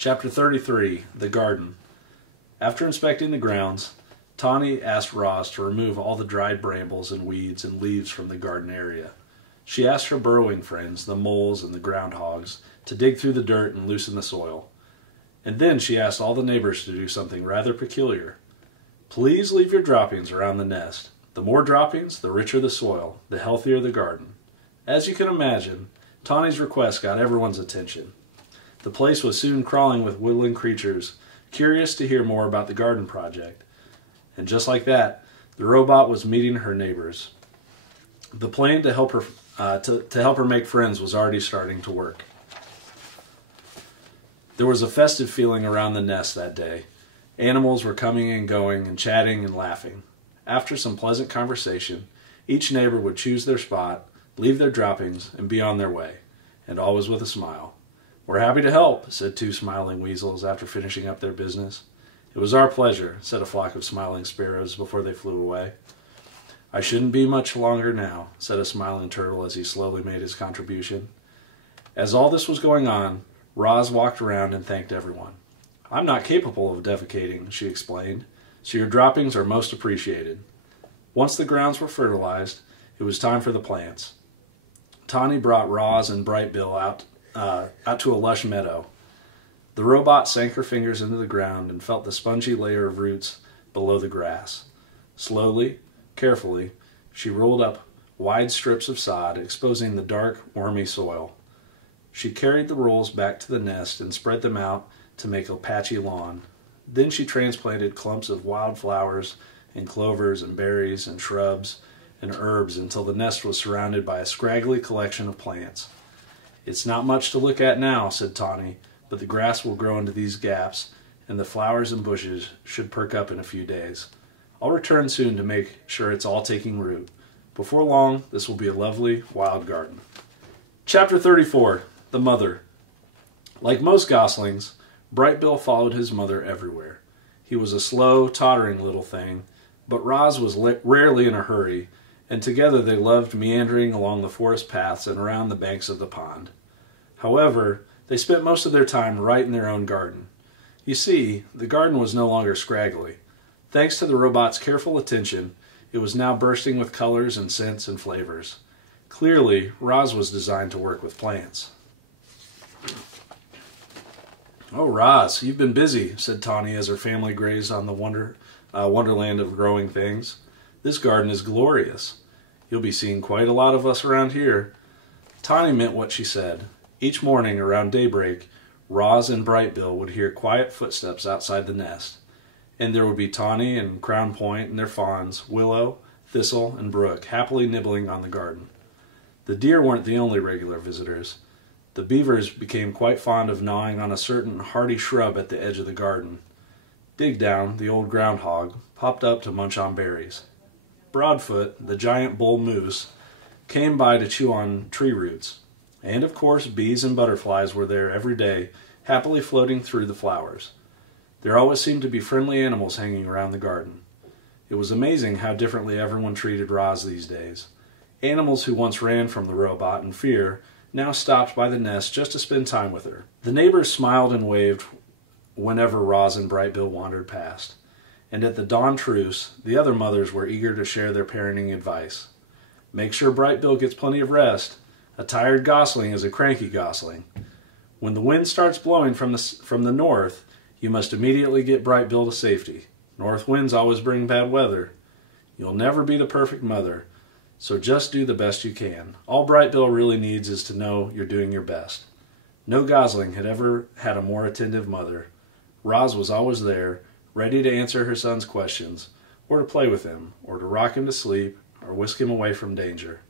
Chapter 33, The Garden. After inspecting the grounds, Tawny asked Roz to remove all the dried brambles and weeds and leaves from the garden area. She asked her burrowing friends, the moles and the groundhogs, to dig through the dirt and loosen the soil. And then she asked all the neighbors to do something rather peculiar. Please leave your droppings around the nest. The more droppings, the richer the soil, the healthier the garden. As you can imagine, Tawny's request got everyone's attention. The place was soon crawling with woodland creatures, curious to hear more about the garden project. And just like that, the robot was meeting her neighbors. The plan to help her make friends was already starting to work. There was a festive feeling around the nest that day. Animals were coming and going and chatting and laughing. After some pleasant conversation, each neighbor would choose their spot, leave their droppings, and be on their way, and always with a smile. "We're happy to help," said two smiling weasels after finishing up their business. "It was our pleasure," said a flock of smiling sparrows before they flew away. "I shouldn't be much longer now," said a smiling turtle as he slowly made his contribution. As all this was going on, Roz walked around and thanked everyone. "I'm not capable of defecating," she explained, "so your droppings are most appreciated." Once the grounds were fertilized, it was time for the plants. Tawny brought Roz and Bright Bill out to a lush meadow. The robot sank her fingers into the ground and felt the spongy layer of roots below the grass. Slowly, carefully, she rolled up wide strips of sod, exposing the dark, wormy soil. She carried the rolls back to the nest and spread them out to make a patchy lawn. Then she transplanted clumps of wildflowers and clovers and berries and shrubs and herbs until the nest was surrounded by a scraggly collection of plants. "It's not much to look at now," said Tawny, "but the grass will grow into these gaps, and the flowers and bushes should perk up in a few days. I'll return soon to make sure it's all taking root. Before long, this will be a lovely wild garden." Chapter 34, The Mother. Like most goslings, Bright Bill followed his mother everywhere. He was a slow, tottering little thing, but Roz was rarely in a hurry, and together they loved meandering along the forest paths and around the banks of the pond. However, they spent most of their time right in their own garden. You see, the garden was no longer scraggly. Thanks to the robot's careful attention, it was now bursting with colors and scents and flavors. Clearly, Roz was designed to work with plants. "Oh, Roz, you've been busy," said Tawny as her family grazed on the wonderland of growing things. "This garden is glorious. You'll be seeing quite a lot of us around here." Tawny meant what she said. Each morning around daybreak, Roz and Bright Bill would hear quiet footsteps outside the nest, and there would be Tawny and Crown Point and their fawns, Willow, Thistle, and Brook, happily nibbling on the garden. The deer weren't the only regular visitors. The beavers became quite fond of gnawing on a certain hardy shrub at the edge of the garden. Digdown, the old groundhog, popped up to munch on berries. Broadfoot, the giant bull moose, came by to chew on tree roots. And of course, bees and butterflies were there every day, happily floating through the flowers. There always seemed to be friendly animals hanging around the garden. It was amazing how differently everyone treated Roz these days. Animals who once ran from the robot in fear now stopped by the nest just to spend time with her. The neighbors smiled and waved whenever Roz and Bright Bill wandered past. And at the dawn truce, the other mothers were eager to share their parenting advice. "Make sure Bright Bill gets plenty of rest. A tired gosling is a cranky gosling. When the wind starts blowing from the north, you must immediately get Bright Bill to safety. North winds always bring bad weather. You'll never be the perfect mother, so just do the best you can. All Bright Bill really needs is to know you're doing your best." No gosling had ever had a more attentive mother. Roz was always there, ready to answer her son's questions, or to play with him, or to rock him to sleep, or whisk him away from danger.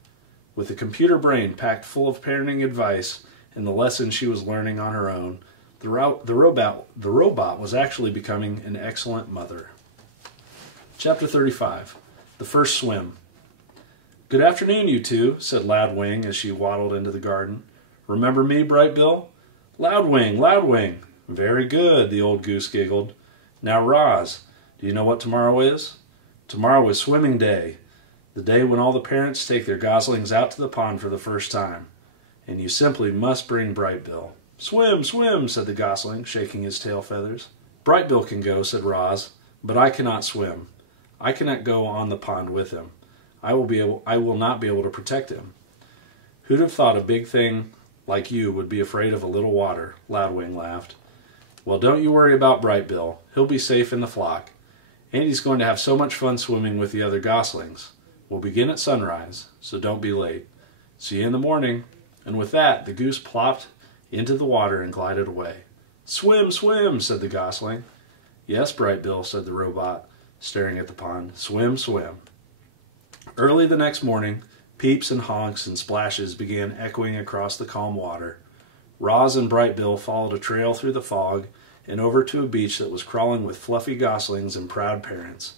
With a computer brain packed full of parenting advice and the lessons she was learning on her own, the robot was actually becoming an excellent mother. Chapter 35, The First Swim. "Good afternoon, you two," said Loudwing as she waddled into the garden. "Remember me, Bright Bill?" "Loudwing, Loudwing." "Very good," the old goose giggled. "Now, Roz, do you know what tomorrow is?" "Tomorrow is swimming day, the day when all the parents take their goslings out to the pond for the first time. And you simply must bring Bright Bill. "Swim, swim," said the gosling, shaking his tail feathers. "Brightbill can go," said Roz, "but I cannot swim. I cannot go on the pond with him. I will not be able to protect him." "Who'd have thought a big thing like you would be afraid of a little water?" Loudwing laughed. "Well, don't you worry about Brightbill. He'll be safe in the flock. And he's going to have so much fun swimming with the other goslings. We'll begin at sunrise, so don't be late. See you in the morning." And with that, the goose plopped into the water and glided away. "Swim, swim," said the gosling. "Yes, Brightbill," said the robot, staring at the pond. "Swim, swim." Early the next morning, peeps and honks and splashes began echoing across the calm water. Roz and Brightbill followed a trail through the fog and over to a beach that was crawling with fluffy goslings and proud parents.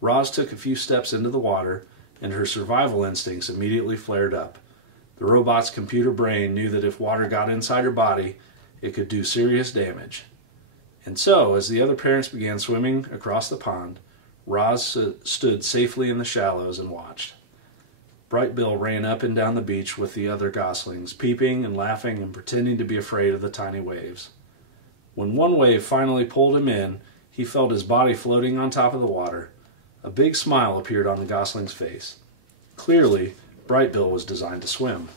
Roz took a few steps into the water, and her survival instincts immediately flared up. The robot's computer brain knew that if water got inside her body, it could do serious damage. And so, as the other parents began swimming across the pond, Roz stood safely in the shallows and watched. Brightbill ran up and down the beach with the other goslings, peeping and laughing and pretending to be afraid of the tiny waves. When one wave finally pulled him in, he felt his body floating on top of the water. A big smile appeared on the gosling's face. Clearly, Brightbill was designed to swim.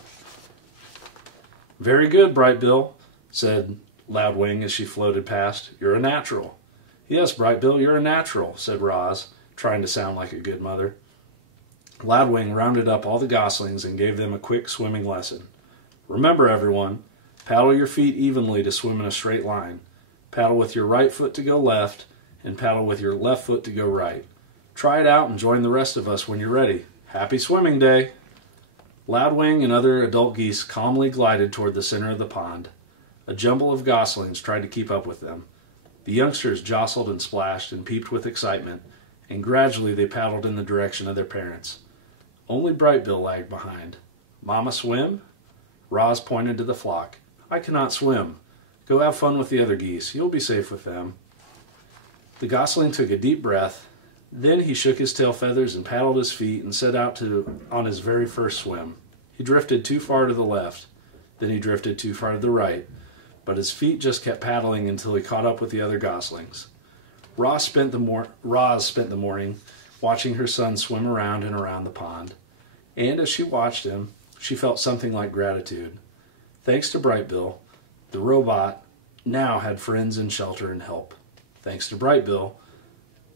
"Very good, Brightbill," said Loudwing as she floated past. "You're a natural." "Yes, Brightbill, you're a natural," said Roz, trying to sound like a good mother. Loudwing rounded up all the goslings and gave them a quick swimming lesson. "Remember, everyone, paddle your feet evenly to swim in a straight line. Paddle with your right foot to go left, and paddle with your left foot to go right. Try it out and join the rest of us when you're ready. Happy swimming day!" Loudwing and other adult geese calmly glided toward the center of the pond. A jumble of goslings tried to keep up with them. The youngsters jostled and splashed and peeped with excitement, and gradually they paddled in the direction of their parents. Only Brightbill lagged behind. "Mama swim?" Roz pointed to the flock. "I cannot swim. Go have fun with the other geese. You'll be safe with them." The gosling took a deep breath. Then he shook his tail feathers and paddled his feet and set out on his very first swim. He drifted too far to the left. Then he drifted too far to the right. But his feet just kept paddling until he caught up with the other goslings. Roz spent the morning watching her son swim around and around the pond. And as she watched him, she felt something like gratitude. Thanks to Brightbill, the robot now had friends and shelter and help. Thanks to Brightbill,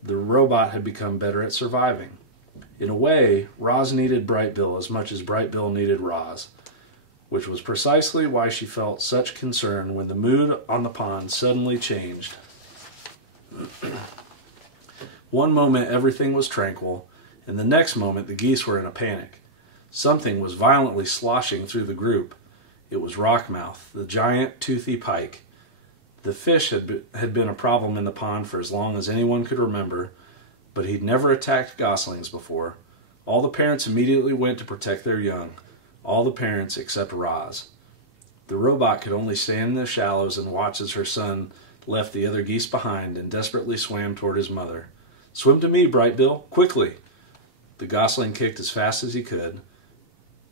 the robot had become better at surviving. In a way, Roz needed Brightbill as much as Brightbill needed Roz, which was precisely why she felt such concern when the mood on the pond suddenly changed. One moment everything was tranquil, and the next moment the geese were in a panic. Something was violently sloshing through the group. It was Rockmouth, the giant toothy pike. The fish had been a problem in the pond for as long as anyone could remember, but he'd never attacked goslings before. All the parents immediately went to protect their young. All the parents except Roz. The robot could only stand in the shallows and watch as her son left the other geese behind and desperately swam toward his mother. "Swim to me, Brightbill, quickly!" The gosling kicked as fast as he could,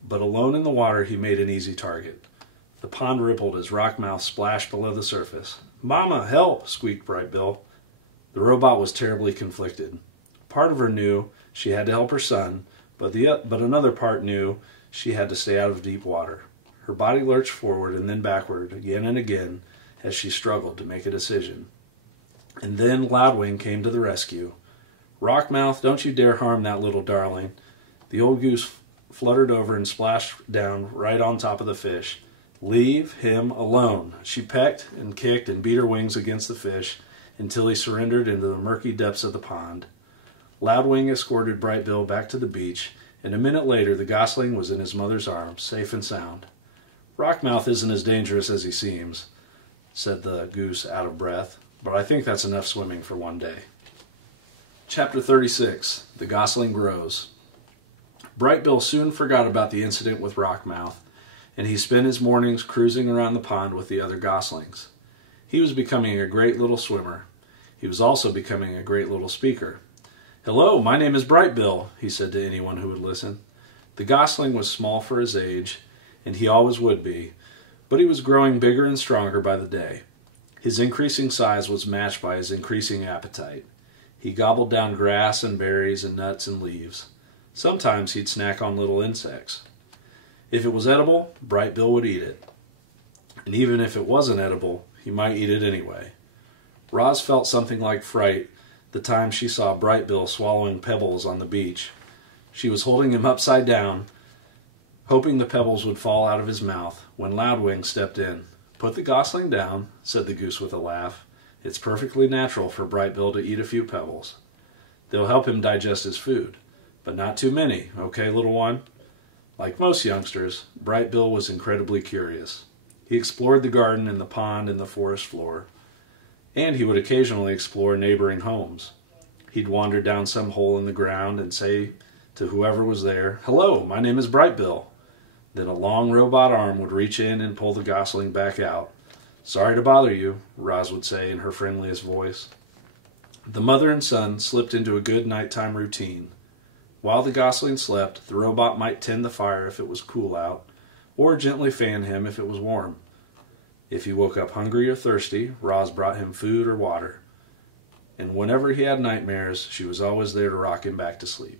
but alone in the water he made an easy target. The pond rippled as Rockmouth splashed below the surface. "Mama, help!" squeaked Brightbill. The robot was terribly conflicted. Part of her knew she had to help her son, but another part knew she had to stay out of deep water. Her body lurched forward and then backward again and again as she struggled to make a decision. And then Loudwing came to the rescue. "Rockmouth, don't you dare harm that little darling." The old goose fluttered over and splashed down right on top of the fish. "Leave him alone." She pecked and kicked and beat her wings against the fish until he surrendered into the murky depths of the pond. Loudwing escorted Brightbill back to the beach, and a minute later the gosling was in his mother's arms, safe and sound. "Rockmouth isn't as dangerous as he seems," said the goose out of breath, "but I think that's enough swimming for one day." Chapter 36. The Gosling Grows. Brightbill soon forgot about the incident with Rockmouth, and he spent his mornings cruising around the pond with the other goslings. He was becoming a great little swimmer. He was also becoming a great little speaker. "Hello, my name is Brightbill," he said to anyone who would listen. The gosling was small for his age, and he always would be, But he was growing bigger and stronger by the day. His increasing size was matched by his increasing appetite. He gobbled down grass and berries and nuts and leaves. Sometimes he'd snack on little insects. If it was edible, Bright Bill would eat it. And even if it wasn't edible, he might eat it anyway. Roz felt something like fright the time she saw Bright Bill swallowing pebbles on the beach. She was holding him upside down, hoping the pebbles would fall out of his mouth, when Loudwing stepped in. "Put the gosling down," said the goose with a laugh. "It's perfectly natural for Bright Bill to eat a few pebbles. They'll help him digest his food. But not too many, okay, little one?" Like most youngsters, Bright Bill was incredibly curious. He explored the garden and the pond and the forest floor, and he would occasionally explore neighboring homes. He'd wander down some hole in the ground and say to whoever was there, "Hello, my name is Bright Bill." Then a long robot arm would reach in and pull the gosling back out. "Sorry to bother you," Roz would say in her friendliest voice. The mother and son slipped into a good nighttime routine. While the gosling slept, the robot might tend the fire if it was cool out, or gently fan him if it was warm. If he woke up hungry or thirsty, Roz brought him food or water. And whenever he had nightmares, she was always there to rock him back to sleep.